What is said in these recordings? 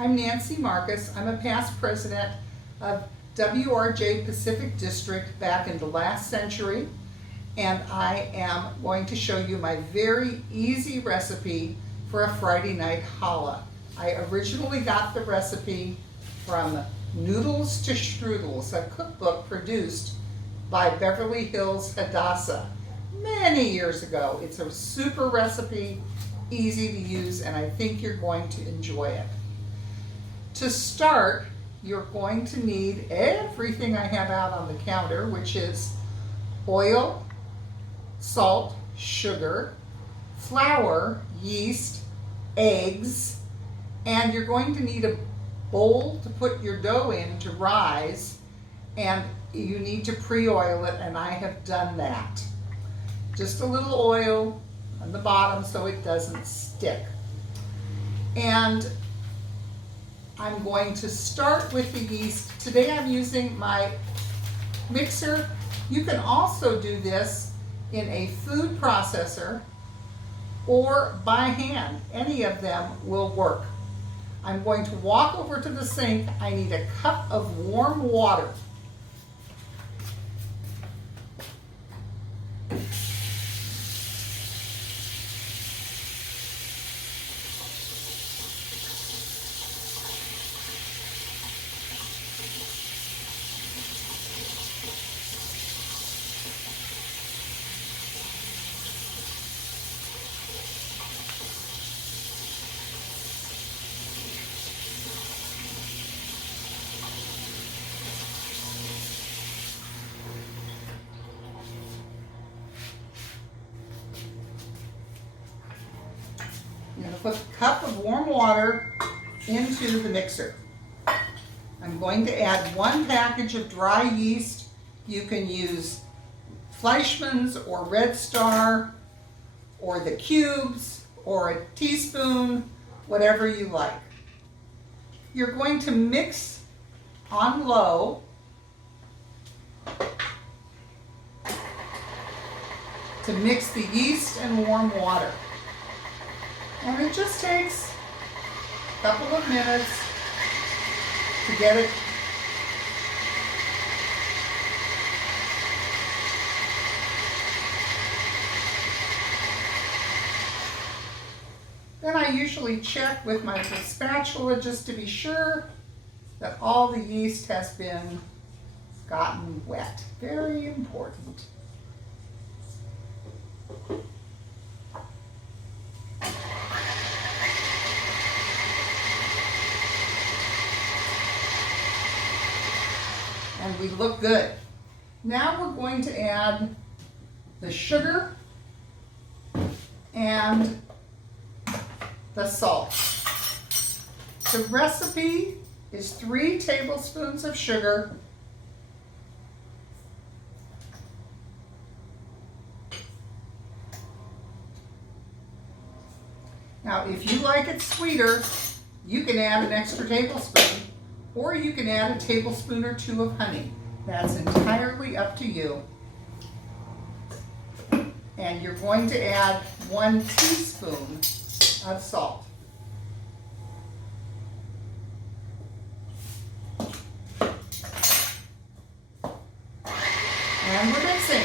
I'm Nancy Marcus. I'm a past president of WRJ Pacific District back in the last century, and I am going to show you my very easy recipe for a Friday night challah. I originally got the recipe from Noodles to Strudels, a cookbook produced by Beverly Hills Hadassah many years ago. It's a super recipe, easy to use, and I think you're going to enjoy it. To start, you're going to need everything I have out on the counter, which is oil, salt, sugar, flour, yeast, eggs, and you're going to need a bowl to put your dough in to rise, and you need to pre-oil it, and I have done that. Just a little oil on the bottom so it doesn't stick. And I'm going to start with the yeast. Today I'm using my mixer. You can also do this in a food processor or by hand. Any of them will work. I'm going to walk over to the sink. I need a cup of warm water. I'm going to put a cup of warm water into the mixer. I'm going to add 1 package of dry yeast. You can use Fleischmann's or Red Star or the cubes or a teaspoon, whatever you like. You're going to mix on low to mix the yeast and warm water. And it just takes a couple of minutes to get it Then I usually check with my spatula just to be sure that all the yeast has been gotten wet. Very important. And we look good. Now we're going to add the sugar and the salt. The recipe is 3 tablespoons of sugar, now if you like it sweeter, you can add an extra tablespoon, or you can add a tablespoon or 2 of honey. That's entirely up to you. And you're going to add 1 teaspoon of salt. And we're mixing.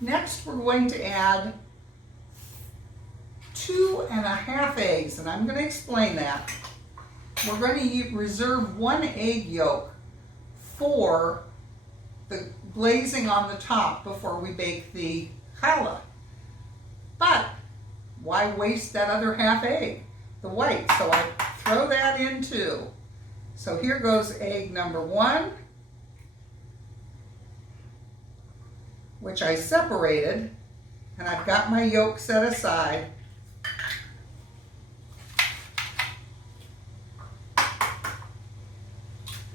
Next, we're going to add 2½ eggs, and I'm going to explain that. We're going to reserve 1 egg yolk for the glazing on the top before we bake the challah. But why waste that other ½ egg, the white? So I throw that in too. So here goes egg number 1, which I separated, and I've got my yolk set aside.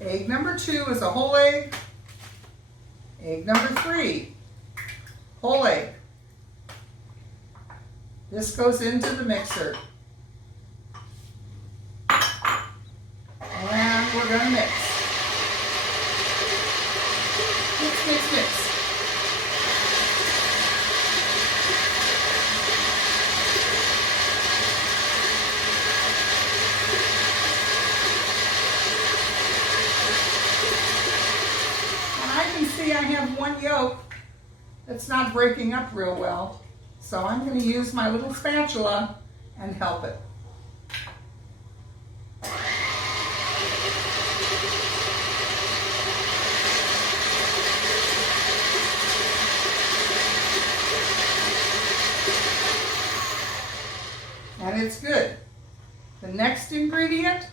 Egg number 2 is a whole egg. Egg number 3, whole egg. This goes into the mixer. And we're going to mix. one yolk that's not breaking up real well. So I'm going to use my little spatula and help it. And it's good. The next ingredient,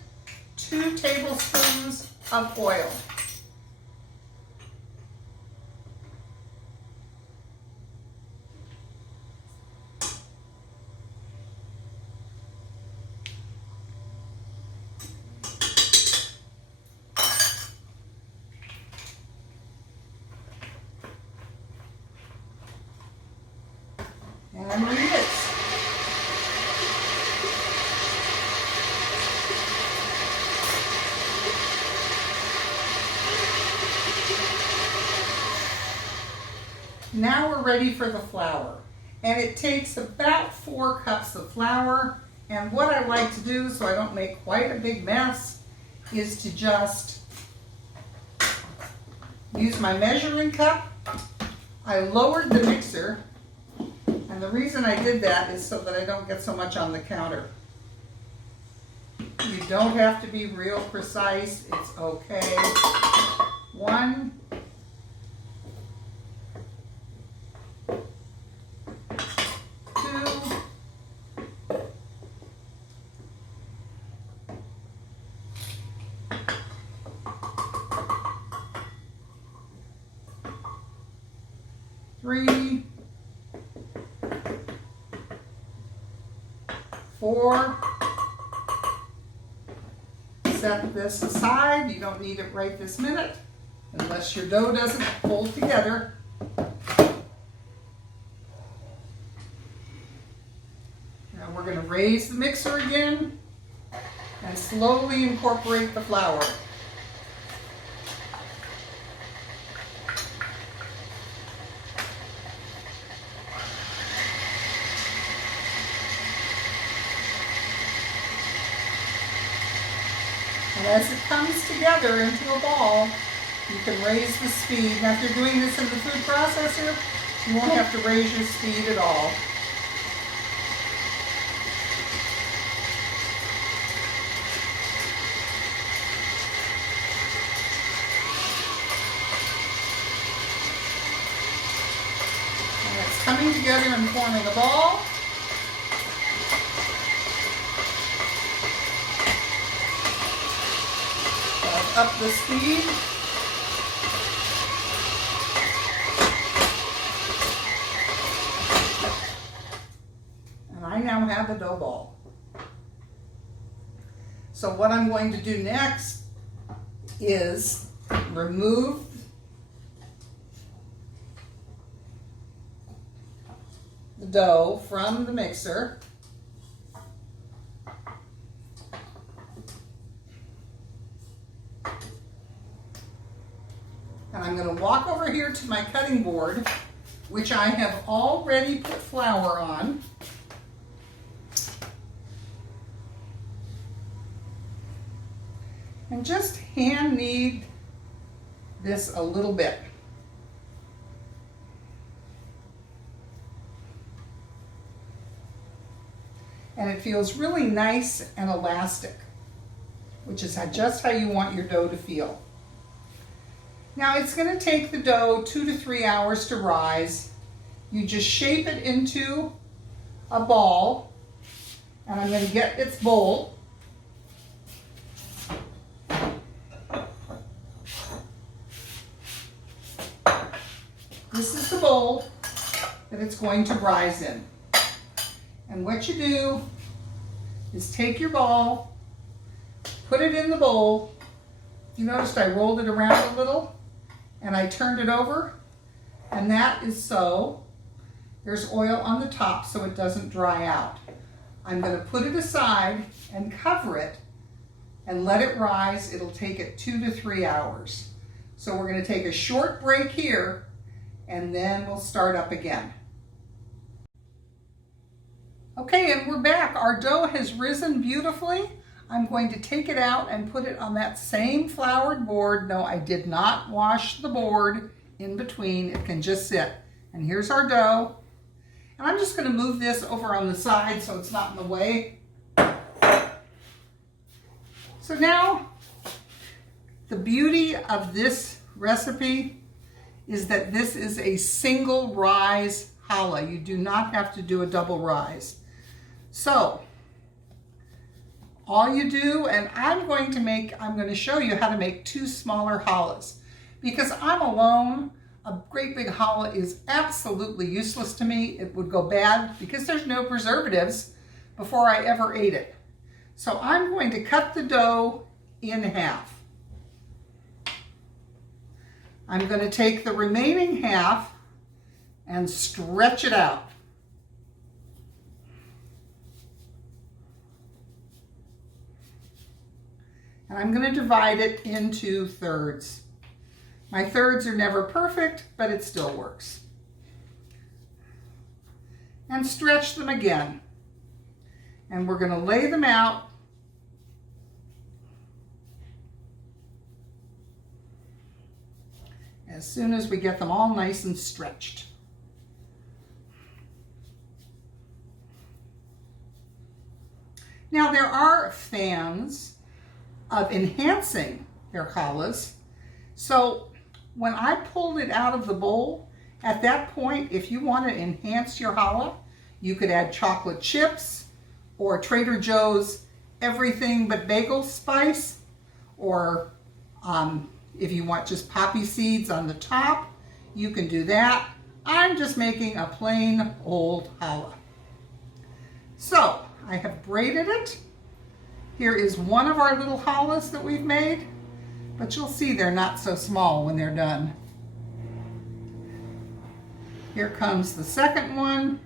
2 tablespoons of oil. And remix. Now we're ready for the flour. And it takes about 4 cups of flour. And what I like to do, so I don't make quite a big mess, is to just use my measuring cup. I lowered the mixer, and the reason I did that is so that I don't get so much on the counter. You don't have to be real precise, it's okay. 1, 2, 3, 4. Set this aside. You don't need it right this minute unless your dough doesn't hold together. Now we're going to raise the mixer again and slowly incorporate the flour. And as it comes together into a ball, you can raise the speed. Now if you're doing this in the food processor, you won't have to raise your speed at all. And it's coming together and forming a ball. Up the speed. And I now have a dough ball. So what I'm going to do next is remove the dough from the mixer. And I'm going to walk over here to my cutting board, which I have already put flour on. And just hand knead this a little bit. And it feels really nice and elastic, which is just how you want your dough to feel. Now it's going to take the dough 2 to 3 hours to rise. You just shape it into a ball, and I'm going to get its bowl. This is the bowl that it's going to rise in. And what you do is take your ball, put it in the bowl. You noticed I rolled it around a little and I turned it over, and that is so there's oil on the top so it doesn't dry out. I'm going to put it aside and cover it and let it rise. It'll take it 2 to 3 hours. So we're going to take a short break here and then we'll start up again. Okay, and we're back. Our dough has risen beautifully. I'm going to take it out and put it on that same floured board. No, I did not wash the board. in between. It can just sit. And here's our dough. And I'm just going to move this over on the side so it's not in the way. So now, the beauty of this recipe is that this is a single rise challah. You do not have to do a double rise. So, all you do, and I'm going to show you how to make 2 smaller challahs. Because I'm alone, a great big challah is absolutely useless to me. It would go bad because there's no preservatives before I ever ate it. So I'm going to cut the dough in half. I'm going to take the remaining half and stretch it out. And I'm going to divide it into thirds. My thirds are never perfect, but it still works. And stretch them again. And we're going to lay them out as soon as we get them all nice and stretched. Now there are fans of enhancing their challahs. So when I pulled it out of the bowl, at that point, if you want to enhance your challah, you could add chocolate chips or Trader Joe's everything but bagel spice, or if you want just poppy seeds on the top, you can do that. I'm just making a plain old challah. So I have braided it. Here is one of our little challahs that we've made, but you'll see they're not so small when they're done. Here comes the second one.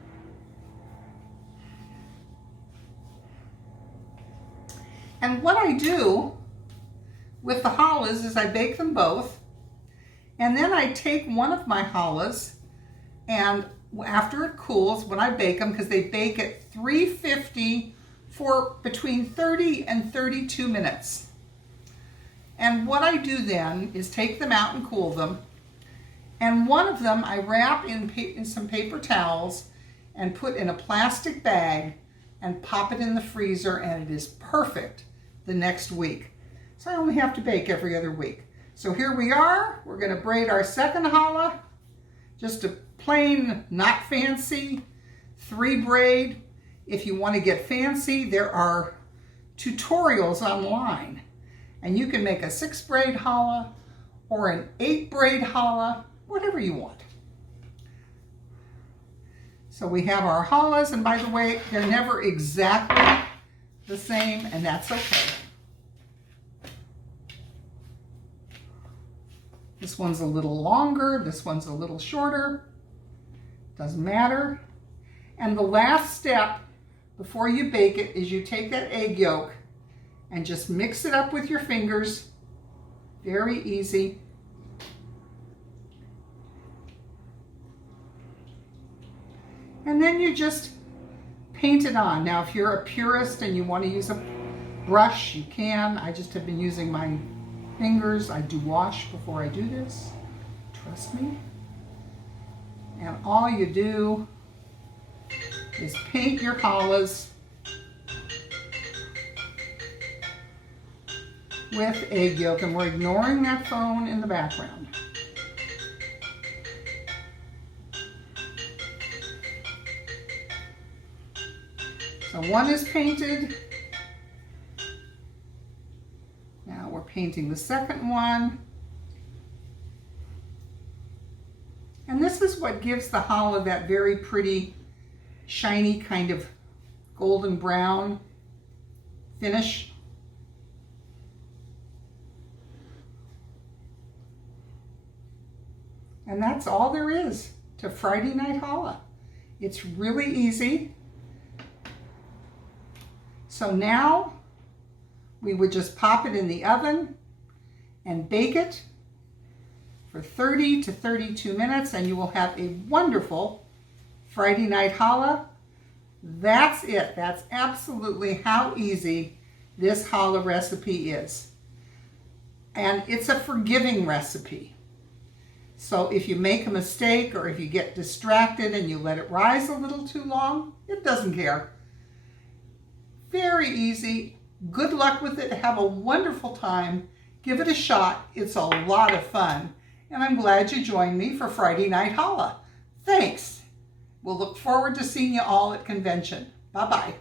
And what I do with the challahs is I bake them both, and then I take one of my challahs, and after it cools, when I bake them, because they bake at 350 for between 30 and 32 minutes. And what I do then is take them out and cool them, and one of them I wrap in some paper towels and put in a plastic bag and pop it in the freezer, and it is perfect the next week. So I only have to bake every other week. So here we are. We're going to braid our second challah. Just a plain, not fancy, 3 braid. If you want to get fancy, there are tutorials online. And you can make a 6 braid challah or an 8 braid challah, whatever you want. So we have our challahs, and by the way, they're never exactly the same, and that's okay. This one's a little longer, this one's a little shorter, doesn't matter. And the last step before you bake it is you take that egg yolk and just mix it up with your fingers. Very easy. And then you just paint it on. Now, if you're a purist and you want to use a brush, you can. I just have been using my fingers. I do wash before I do this. Trust me. And all you do is paint your challahs with egg yolk, and we're ignoring that phone in the background. So one is painted. Now we're painting the second one. And this is what gives the challah that very pretty, shiny kind of golden brown finish. And that's all there is to Friday night challah. It's really easy. So now we would just pop it in the oven and bake it for 30 to 32 minutes, and you will have a wonderful Friday night challah. That's it. That's absolutely how easy this challah recipe is. And it's a forgiving recipe. So if you make a mistake or if you get distracted and you let it rise a little too long, it doesn't care. Very easy. Good luck with it. Have a wonderful time. Give it a shot. It's a lot of fun. And I'm glad you joined me for Friday Night Challah. Thanks. We'll look forward to seeing you all at convention. Bye-bye.